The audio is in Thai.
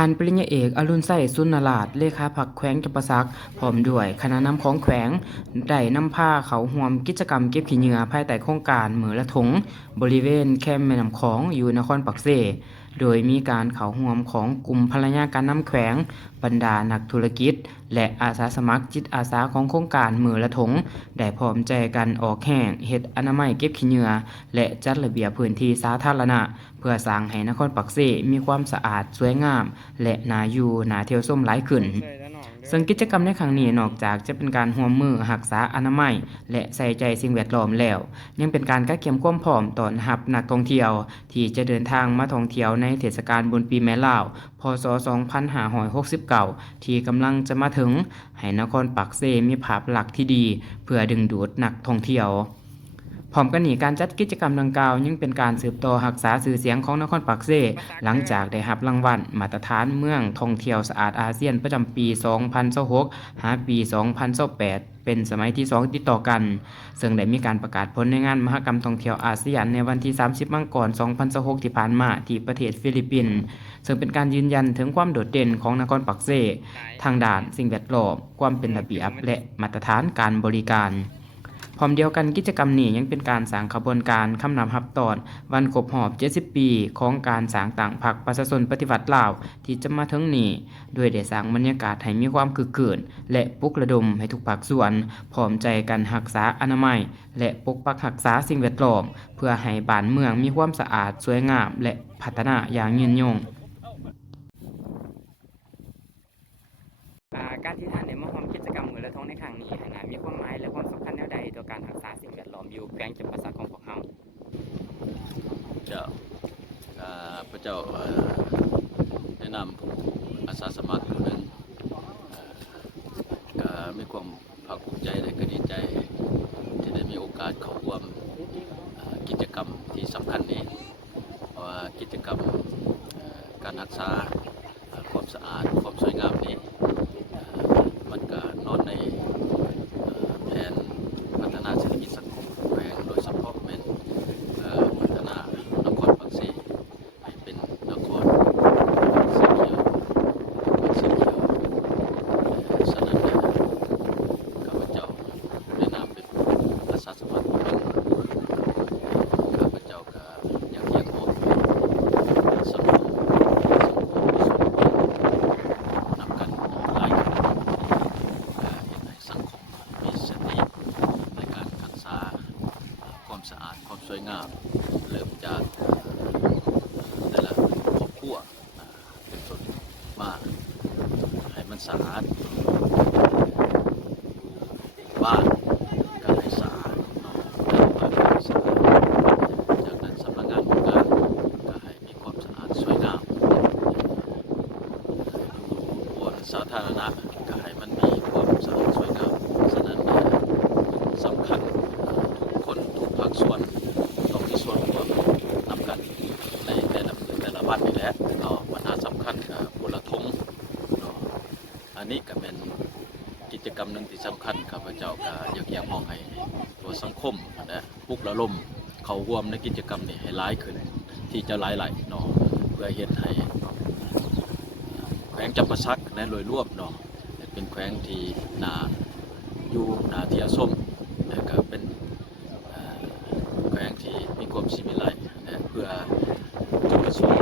ท่านปริญญาเอกอรุณไสยสุนทรราชเลขาพรรคแขวงจำปาสักพร้อมด้วยคณะนำของแขวงได้นำพาเขาร่วมกิจกรรมเก็บขี้เหงื่อภายใต้โครงการมื้อละถุงบริเวณแคมป์แม่น้ำของอยู่นครปักเซโดยมีการเข้าร่วมของกลุ่มภรรยาการนำแขวงบรรดานักธุรกิจและอาสาสมัครจิตอาสาของโครงการมื้อละถุงได้พร้อมใจกันออกแห่งเฮ็ดอนามัยเก็บขี้เหงื่อและจัดระเบียบพื้นที่สาธารณะเพื่อสร้างให้นครปักเซมีความสะอาดสวยงามและน่าอยู่น่าเที่ยวชมหลายขึ้นซึ่งกิจกรรมในครั้งนี้นอกจากจะเป็นการร่วมมือรักษาอนามัยและใส่ใจสิ่งแวดล้อมแล้วยังเป็นการกักเก็บความพร้อมต้อนรับนักท่องเที่ยวที่จะเดินทางมาท่องเที่ยวในเทศกาลบุญปีแม่ลาวพศ2569ที่กำลังจะมาถึงให้นครปักเซมีภาพลักษณ์ที่ดีเพื่อดึงดูดนักท่องเที่ยวพร้อมกันนี้การจัดกิจกรรมดังกล่าวยังเป็นการสืบต่อรักษาชื่อเสียงของนครปักเซหลังจากได้รับรางวัลมาตรฐานเมืองท่องเที่ยวสะอาดอาเซียนประจำปี 2026 หาปี 2028 เป็นสมัยที่ 2 ติดต่อกันซึ่งได้มีการประกาศผลในงานมหกรรมท่องเที่ยวอาเซียนในวันที่ 30 มังกร 2026 ที่ผ่านมาที่ประเทศฟิลิปปินส์ซึ่งเป็นการยืนยันถึงความโดดเด่นของนครปักเซทางด้านสิ่งแวดล้อมความเป็นระเบียบและมาตรฐานการบริการพร้อมเดียวกันกิจกรรมนี้ยังเป็นการสร้างขบวนการคำนำรับตอนวันครบรอบ 70 ปีของการสร้างต่างพรรคประชาชนปฏิวัติลาวที่จะมาถึงนี้โดยได้สร้างบรรยากาศให้มีความคึกคืนและปลุกระดมให้ทุกภาคส่วนพร้อมใจกันรักษาอนามัยและปกปักรักษาสิ่งแวดล้อมเพื่อให้บ้านเมืองมีความสะอาดสวยงามและพัฒนาอย่างยืนยงการที่ท่านได้มาร่วมกิจกรรมมื้อละทงในครั้งนี้มีความหมายและความสำคัญแนวใดต่อการรักษาสิ่งแวดล้อมอยู่แขวงจำปาสักของพวกเราเจ้าพระเจ้าแนะนำผู้อาสาสมัครผู้หนึ่งก็มีความภาคภูมิใจและก็ดีใจที่ได้มีโอกาสเข้าร่วมกิจกรรมที่สำคัญนี้เพราะว่ากิจกรรมการรักษาความสะอาดความสวยงามนี้มันก็นอนในแผนพัฒนาเศรษฐกิจสังคมแขวงโดยเฉพาะเป็นพัฒนานครปักเซให้เป็นนครสีเขียวฉะนั้นข้าพเจ้าในนามเป็นอาสาสมัครคนหนึ่งข้าพเจ้าก็อยากเรียกร้องสังคมนำกันหลายคนให้สังคมมีสติในการรักษาความสะอาดความสวยงามเริ่มจากแต่ละครอบครัวเป็นต้นมาให้มันสะอาดบ้านก็ให้สะอาดบ้านก็ให้สะอาดจากนั้นสำนักงานองค์การก็ให้มีความสะอาดสวยงามบนสาธารณะก็ให้มันมีความสะอาดสวยงามฉะนั้นสำคัญทุกคนทุกภาคส่วนต้องมีส่วนร่วมนำกันในแต่ละวันนี่แหละปัญหาสำคัญคนละทงอันนี้ก็เป็นกิจกรรมหนึ่งที่สำคัญข้าพเจ้าก็อยากมองให้ตัวสังคมนะปลุกระดมเข้าร่วมในกิจกรรมนี้ให้หลายขึ้นที่จะหลายเนาะเพื่อเฮ็ดให้แขวงจำปาสักและโดยรวมเนาะเป็นแขวงที่น่าอยู่น่าเที่ยวชมและก็เป็นแขวงที่มีความสิวิไลซ์เพื่อจุดประสงค์